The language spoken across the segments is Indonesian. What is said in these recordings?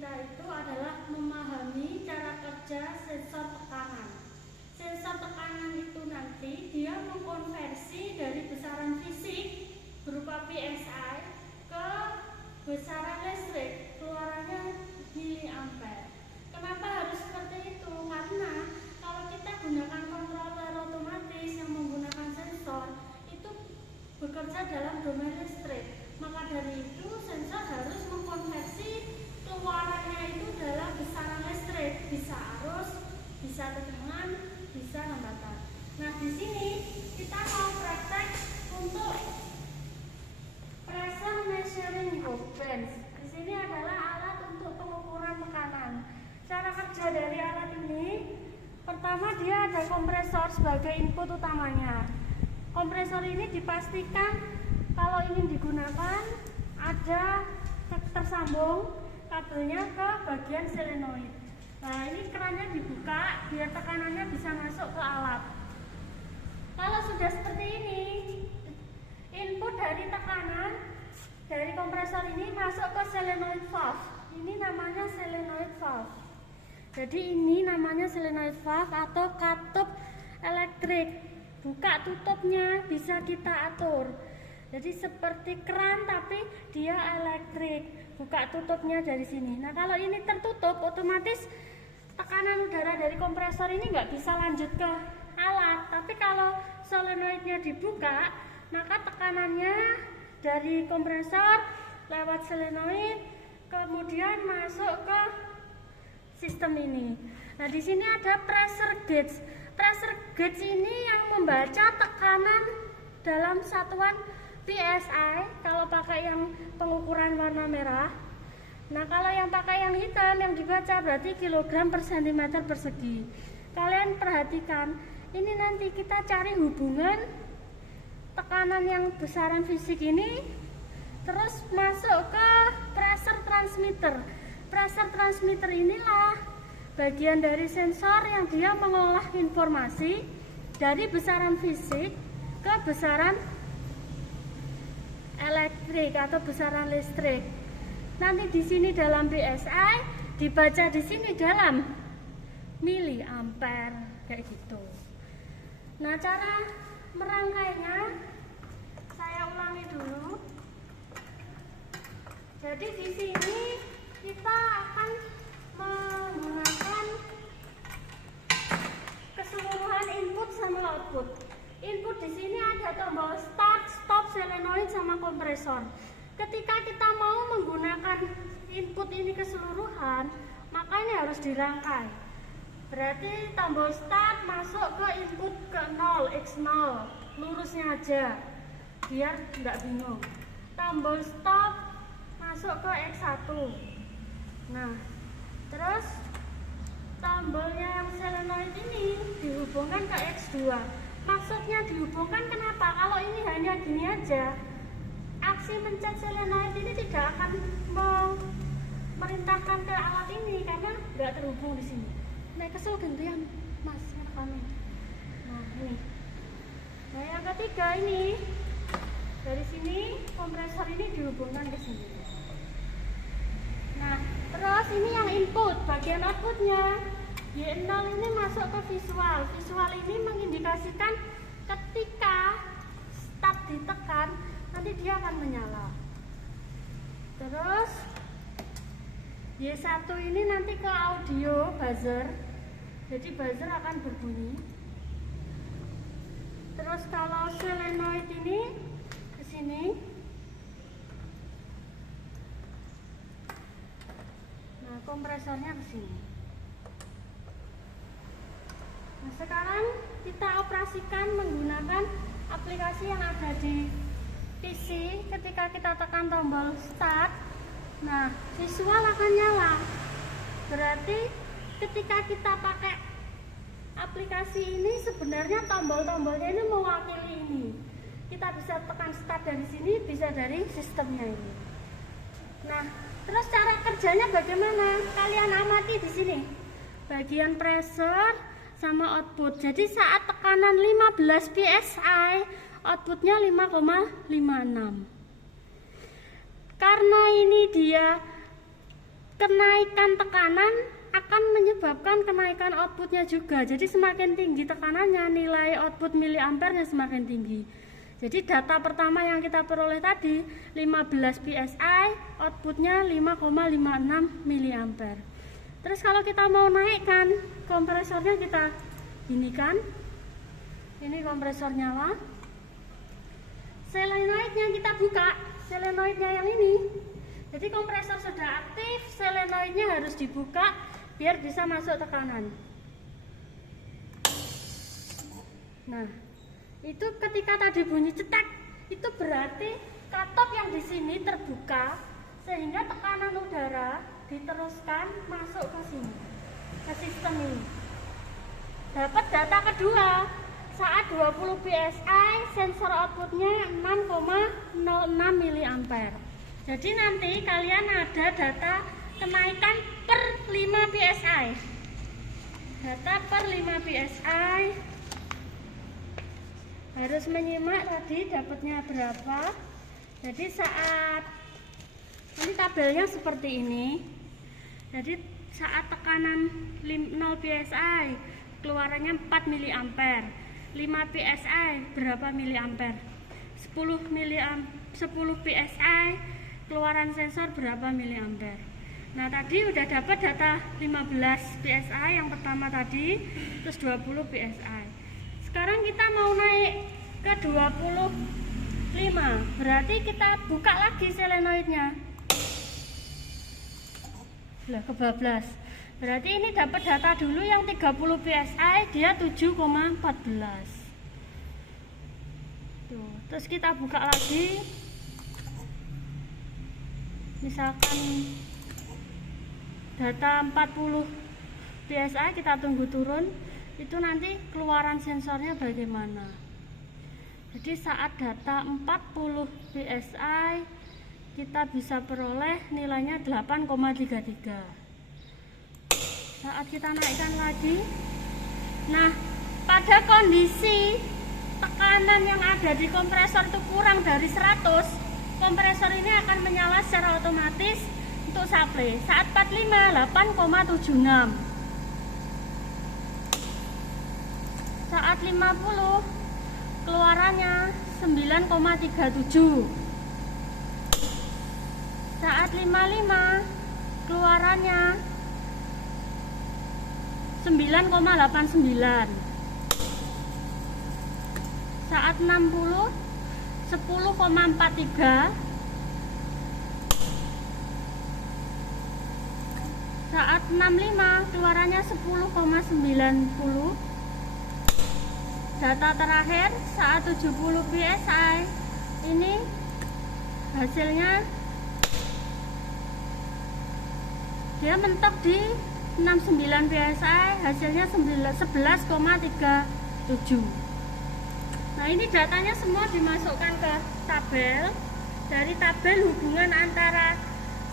kita itu adalah memahami cara kerja sensor tekanan. Sensor tekanan itu nanti dia mengkonversi dari besaran fisik berupa PSI ke besaran listrik, keluarannya miliampere. Kenapa harus seperti itu? Karena kalau kita gunakan controller otomatis yang menggunakan sensor itu bekerja dalam domain listrik. Maka dari itu sensor harus mengkonversi keluarannya itu dalam besaran listrik, bisa arus, bisa tegangan, bisa hambatan. Nah, di sini kita mau praktek untuk pressure measuring hose. Di sini adalah alat untuk pengukuran tekanan. Cara kerja dari alat ini, pertama dia ada kompresor sebagai input utamanya. Kompresor ini dipastikan kalau ingin digunakan ada tersambung kabelnya ke bagian solenoid. Nah, ini kerannya dibuka biar tekanannya bisa masuk ke alat. Kalau sudah seperti ini, input dari tekanan dari kompresor ini masuk ke solenoid valve. Ini namanya solenoid valve. Jadi ini namanya solenoid valve atau katup elektrik. Buka tutupnya bisa kita atur. Jadi seperti keran tapi dia elektrik. Buka tutupnya dari sini. Nah, kalau ini tertutup, otomatis tekanan udara dari kompresor ini nggak bisa lanjut ke alat. Tapi kalau solenoidnya dibuka, maka tekanannya dari kompresor lewat solenoid kemudian masuk ke sistem ini. Nah, di sini ada pressure gauge. Pressure gauge ini yang membaca tekanan dalam satuan PSI kalau pakai yang pengukuran warna merah. Nah, kalau yang pakai yang hitam yang dibaca berarti kilogram per sentimeter persegi. Kalian perhatikan, ini nanti kita cari hubungan tekanan yang besaran fisik ini terus masuk ke pressure transmitter. Pressure transmitter inilah bagian dari sensor yang dia mengolah informasi dari besaran fisik ke besaran elektrik atau besaran listrik. Nanti di sini dalam PSI dibaca di sini dalam miliampere kayak gitu. Nah, cara merangkainya saya ulangi dulu. Jadi di sini kita akan menggunakan keseluruhan input sama output. Input di sini ada tombol start, stop, solenoid sama kompresor. Ketika kita mau menggunakan input ini keseluruhan, maka ini harus dirangkai. Berarti tombol start masuk ke input ke 0, X0, lurusnya aja, biar nggak bingung. Tombol stop masuk ke X1. Nah, terus tombolnya yang solenoid ini dihubungkan ke X2. Maksudnya dihubungkan kenapa? Kalau ini hanya gini aja, aksi mencet solenoid ini tidak akan memerintahkan ke alat ini karena nggak terhubung di sini. Nah, kesel gantian, Mas, rekamin. Nah, ini. Nah, yang ketiga ini dari sini kompresor ini dihubungkan ke sini. Nah, terus ini yang input, bagian outputnya. Y0 ini masuk ke visual. Visual ini mengindikasikan ketika start ditekan, nanti dia akan menyala. Terus Y1 ini nanti ke audio buzzer. Jadi buzzer akan berbunyi. Terus kalau solenoid ini ke sini. Nah, kompresornya ke sini. Nah, sekarang kita operasikan menggunakan aplikasi yang ada di PC. Ketika kita tekan tombol start, nah, visual akan nyala. Berarti ketika kita pakai aplikasi ini sebenarnya tombol-tombolnya ini mewakili ini. Kita bisa tekan start dari sini, bisa dari sistemnya ini. Nah, terus cara kerjanya bagaimana? Kalian amati di sini. Bagian pressure sama output. Jadi saat tekanan 15 PSI, outputnya 5,56. Karena ini dia kenaikan tekanan akan menyebabkan kenaikan outputnya juga. Jadi semakin tinggi tekanannya, nilai output miliampernya semakin tinggi. Jadi data pertama yang kita peroleh tadi 15 PSI, outputnya 5,56 miliampere. Terus kalau kita mau naikkan kompresornya, kita ini kan, ini kompresor nyala, solenoidnya kita buka, solenoidnya yang ini. Jadi kompresor sudah aktif, solenoidnya harus dibuka biar bisa masuk tekanan. Nah, itu ketika tadi bunyi cetek, itu berarti katop yang di sini terbuka sehingga tekanan udara diteruskan masuk ke sini, ke sistem ini. Dapat data kedua, saat 20 PSI sensor outputnya 6,06 miliampere. Jadi nanti kalian ada data kenaikan per 5 PSI. Data per 5 PSI. Harus menyimak tadi dapatnya berapa. Jadi saat ini tabelnya seperti ini. Jadi saat tekanan 0 PSI keluarannya 4 miliampere. 5 PSI berapa miliampere? 10 PSI keluaran sensor berapa miliampere. Nah, tadi udah dapat data 15 PSI yang pertama tadi, terus 20 PSI. Sekarang kita mau naik ke 25, berarti kita buka lagi solenoidnya. Lah, kebablas. Berarti ini dapat data dulu yang 30 PSI, dia 7,14. Tuh, terus kita buka lagi. Misalkan data 40 PSI, kita tunggu turun. Itu nanti keluaran sensornya bagaimana. Jadi saat data 40 PSI kita bisa peroleh nilainya 8,33. Saat kita naikkan lagi, nah pada kondisi tekanan yang ada di kompresor itu kurang dari 100, kompresor ini akan menyala secara otomatis untuk supply. Saat 45, 8,76. Saat 50 keluarannya 9,37. Saat 55 keluarannya 9,89. Saat 60 10,43. Saat 65 keluarannya 10,90. Data terakhir saat 70 PSI, ini hasilnya dia mentok di 69 PSI, hasilnya 11,37. Nah, ini datanya semua dimasukkan ke tabel. Dari tabel hubungan antara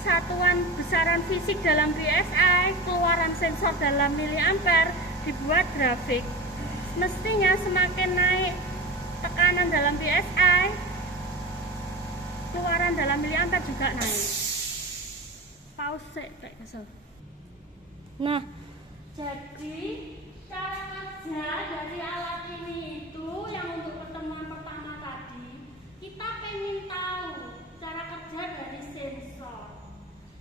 satuan besaran fisik dalam PSI, keluaran sensor dalam miliampere, dibuat grafik. Mestinya semakin naik tekanan dalam PSI, keluaran dalam miliampere juga naik. Pause kayak kesel. Nah, jadi cara kerja dari alat ini itu yang untuk pertemuan pertama tadi, kita pengen tahu cara kerja dari sensor.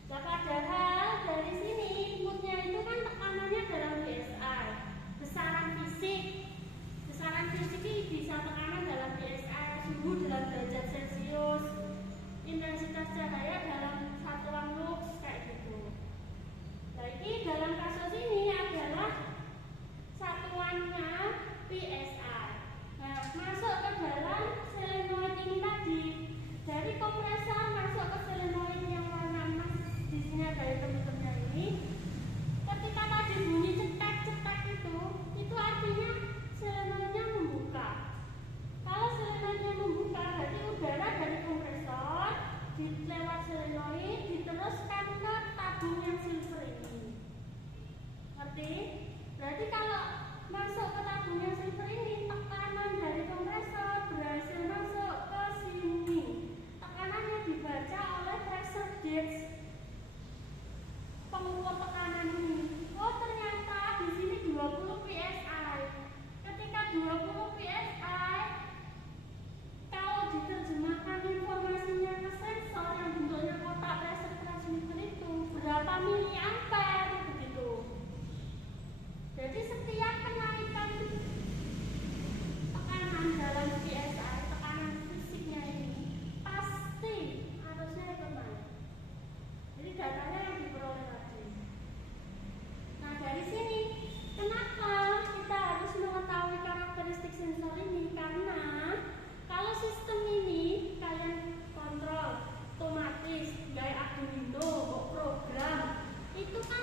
Nah, padahal dari sini inputnya itu kan tekanannya dalam PSI, besaran fisik. Besaran fisik ini bisa tekanan dalam PSI, suhu dalam derajat Celcius, intensitas cahaya dalam satuan lux, kayak gitu. Nah, ini dalam kasus ini adalah satuannya PSI. Nah, masuk ke dalam solenoid ini tadi. Dari kompresor masuk ke solenoid yang warna emas. Di sini ada teman-teman.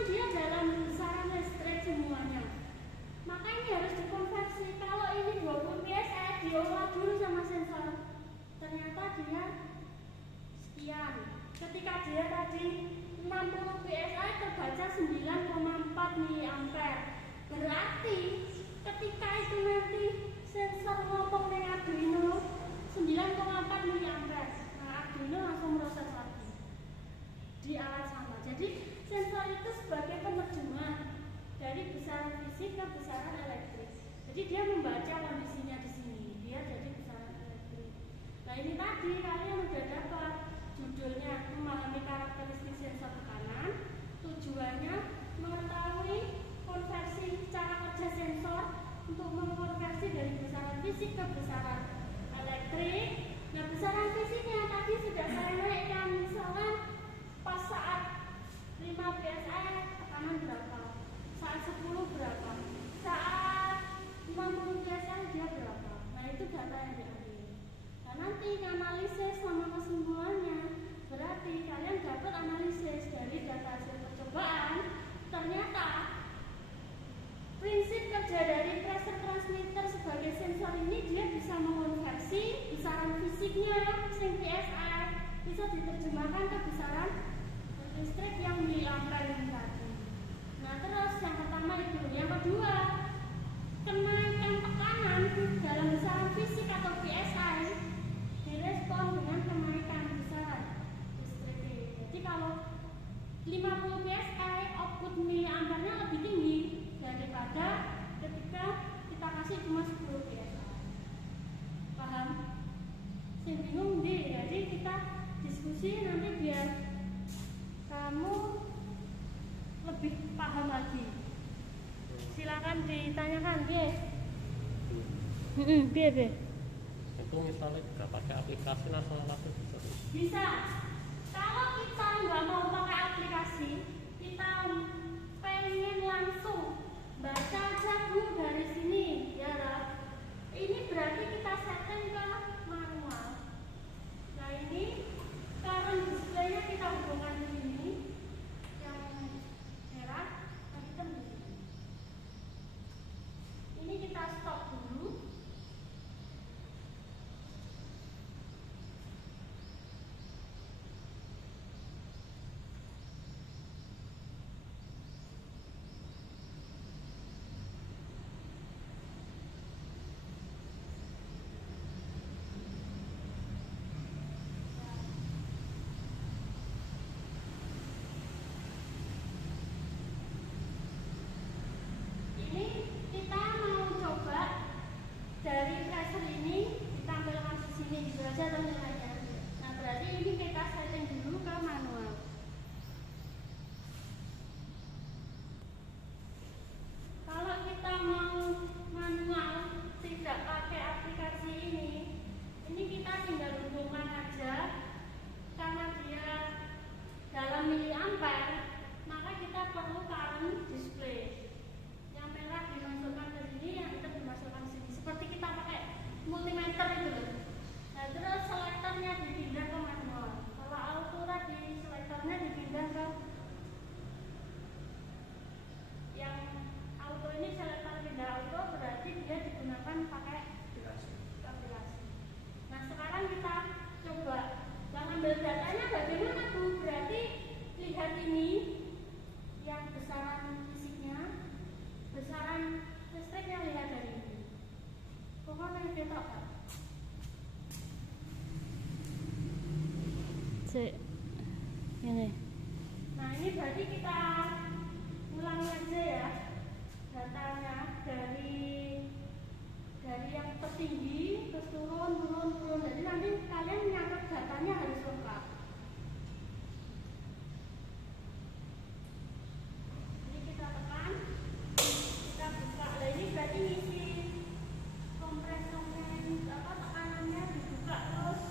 dia dalam besaran listrik semuanya. Maka ini harus dikonversi. Kalau ini 20 psi diolah dulu sama sensor. Ternyata dia sekian. Ketika dia tadi 60 psi terbaca 9,4 miliampere. Berarti ketika itu nanti sensor ngomong dengan Arduino 9,4 miliampere. Nah, Arduino langsung proses lagi di alat sama. Jadi sensor itu sebagai penerjemah dari besaran fisik ke besaran elektrik. Jadi dia membaca kondisinya di sini. Dia jadi besaran elektrik. Nah, ini tadi kalian sudah dapat judulnya memahami karakteristik sensor tekanan. Tujuannya mengetahui konversi cara kerja sensor untuk mengkonversi dari besaran fisik ke besaran elektrik. Nah, besaran fisiknya tadi sudah saya naikkan, misalkan pas saat 5 psi tekanan berapa, saat 10 berapa, saat 50 psi dia berapa. Nah, itu data yang diambil. Nah, nanti analisis sama kesimpulannya, berarti kalian dapat analisis dari data hasil percobaan. Ternyata prinsip kerja dari pressure transmitter sebagai sensor ini, dia bisa mengonversi besaran fisiknya sing PSI bisa diterjemahkan ke besaran listrik yang miliampere ini tadi. Nah, terus yang pertama itu. Yang kedua, kenaikan tekanan dalam besaran fisik atau PSI direspon dengan kenaikan besaran listrik. Jadi kalau 50 PSI output miliampernya lebih tinggi daripada ketika kita kasih cuma 10 PSI. Paham? Saya bingung deh. Jadi kita diskusi nanti biar kamu lebih paham lagi. Silakan ditanyakan, Be. Be. Itu misalnya nggak pakai aplikasi nasional langsung Bisa. Kalau kita nggak mau pakai aplikasi, kita pengen langsung baca aja dulu dari sini, ya lah. Ini berarti kita setting ke manual. Nah, ini current display-nya kita hubungkan di sini, yang merah, yang hitam di sini. Ini kita stop dulu. Dari pressure ini ditampilkan di sini gitu aja nilainya. Nah, berarti ini kita setting dulu ke manual. Kalau kita mau manual tidak pakai aplikasi ini kita tinggal hubungkan aja. Karena dia dalam miliampere, maka kita perlu current display. Yang merah dimasukkan ke sini, yang hitam dimasukkan ke sini. Seperti kita pakai multimeter itu loh. Nah, terus selektornya dipindah ke manual. Kalau auto tadi selektornya dipindah ke yang auto ini, selektor pindah auto berarti dia digunakan pakai aplikasi. Nah, sekarang kita coba mengambil datanya bagaimana, Bu? Berarti lihat ini yang besaran fisiknya, besaran listriknya lihat dari ini. Pokoknya kita apa? Ini. Nah, ini berarti kita ulangi aja ya datanya dari yang tertinggi terus turun. Jadi nanti kalian nyatet datanya harus lengkap. Ini kita tekan, kita buka. Nah, ini berarti ngisi kompresornya, tekanannya dibuka terus.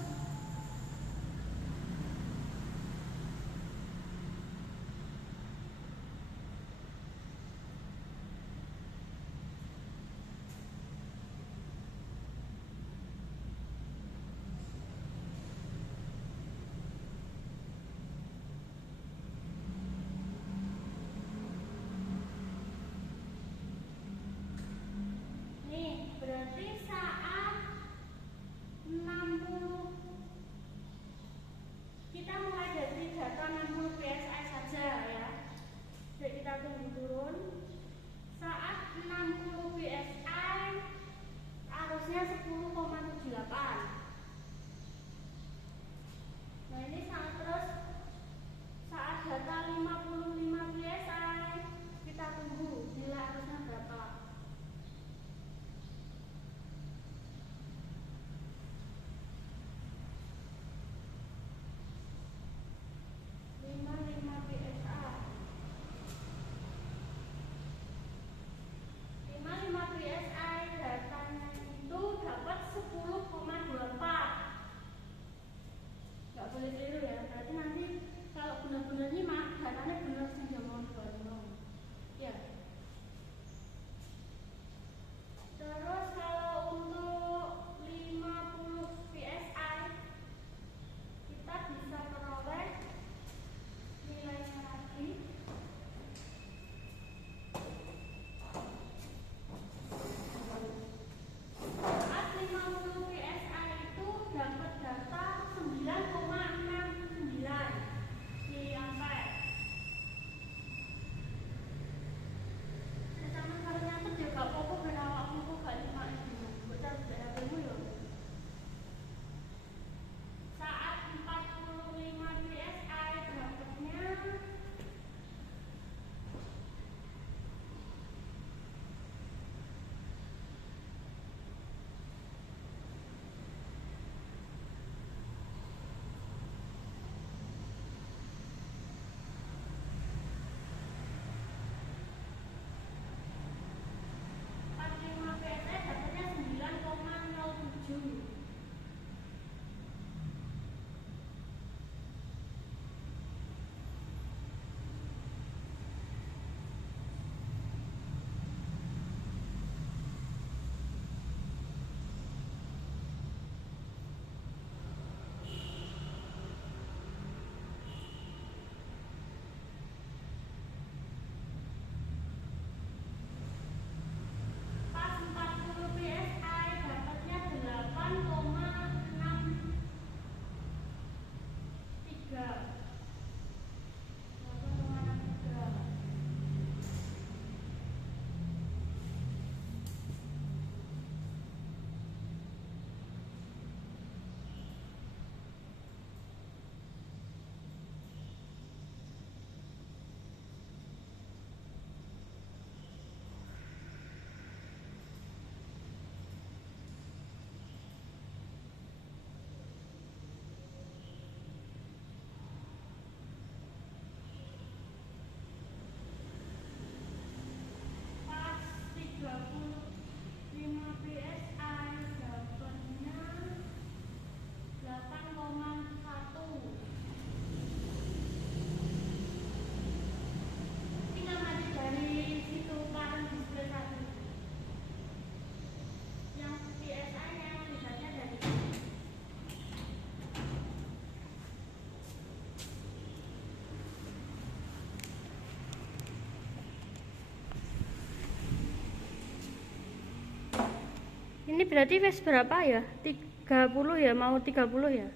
Ini berarti wes berapa ya? 30 ya, mau 30 ya.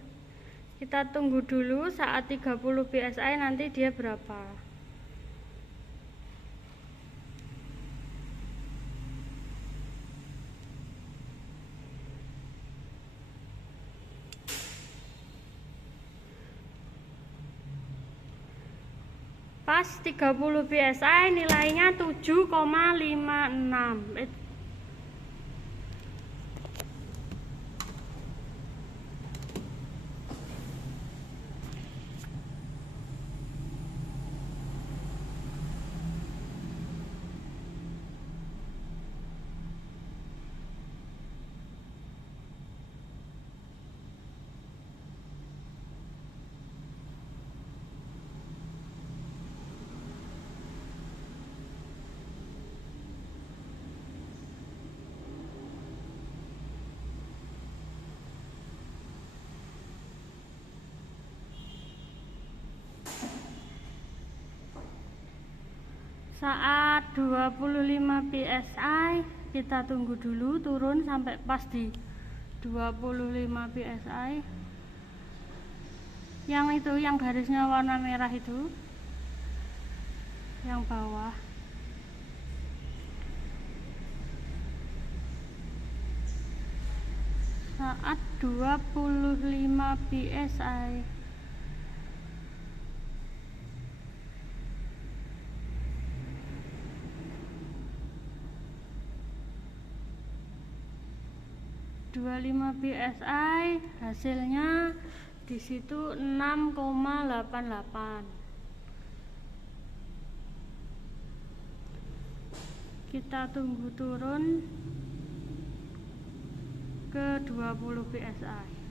Kita tunggu dulu saat 30 psi nanti dia berapa. Pas 30 psi nilainya 7,56. Saat 25 psi kita tunggu dulu turun sampai pas di 25 psi. Yang itu, yang garisnya warna merah itu, yang bawah. Saat 25 psi. PSI hasilnya di situ 6,88. Kita tunggu turun ke 20 PSI.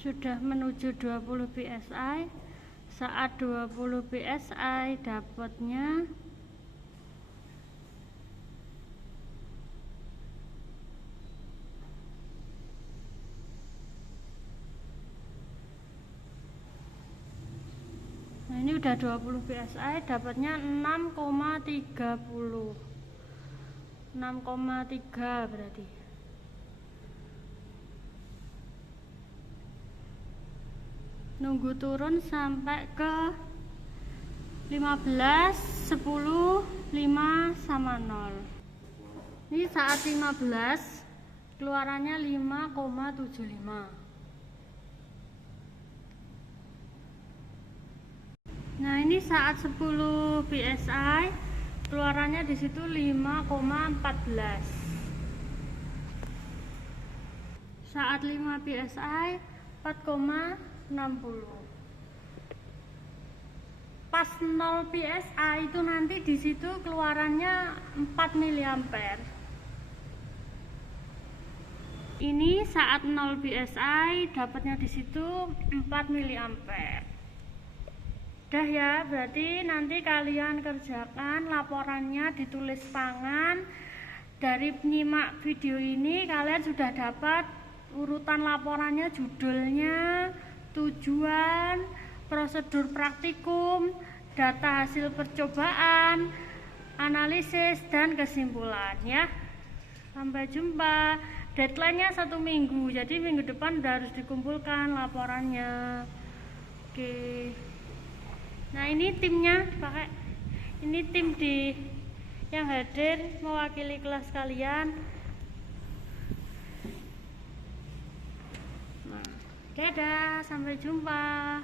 Sudah menuju 20 psi. Saat 20 psi dapatnya ini udah 20 psi, dapatnya 6,30. 6,3 berarti. Nunggu turun sampai ke 15, 10, 5 sama 0. Ini saat 15 keluarannya 5,75. Nah, ini saat 10 psi keluarannya di situ 5,14. Saat 5 psi 4,60. Pas 0 psi itu nanti di situ keluarannya 4 mA. Ini saat 0 psi dapatnya di situ 4 mA. Udah ya, berarti nanti kalian kerjakan laporannya, ditulis tangan. Dari penyimak video ini kalian sudah dapat urutan laporannya, judulnya, tujuan, prosedur praktikum, data hasil percobaan, analisis, dan kesimpulan ya. Sampai jumpa. Deadline-nya 1 minggu, jadi minggu depan udah harus dikumpulkan laporannya. Oke. Nah, ini timnya pakai, ini tim di yang hadir mewakili kelas kalian. Nah, dadah, sampai jumpa.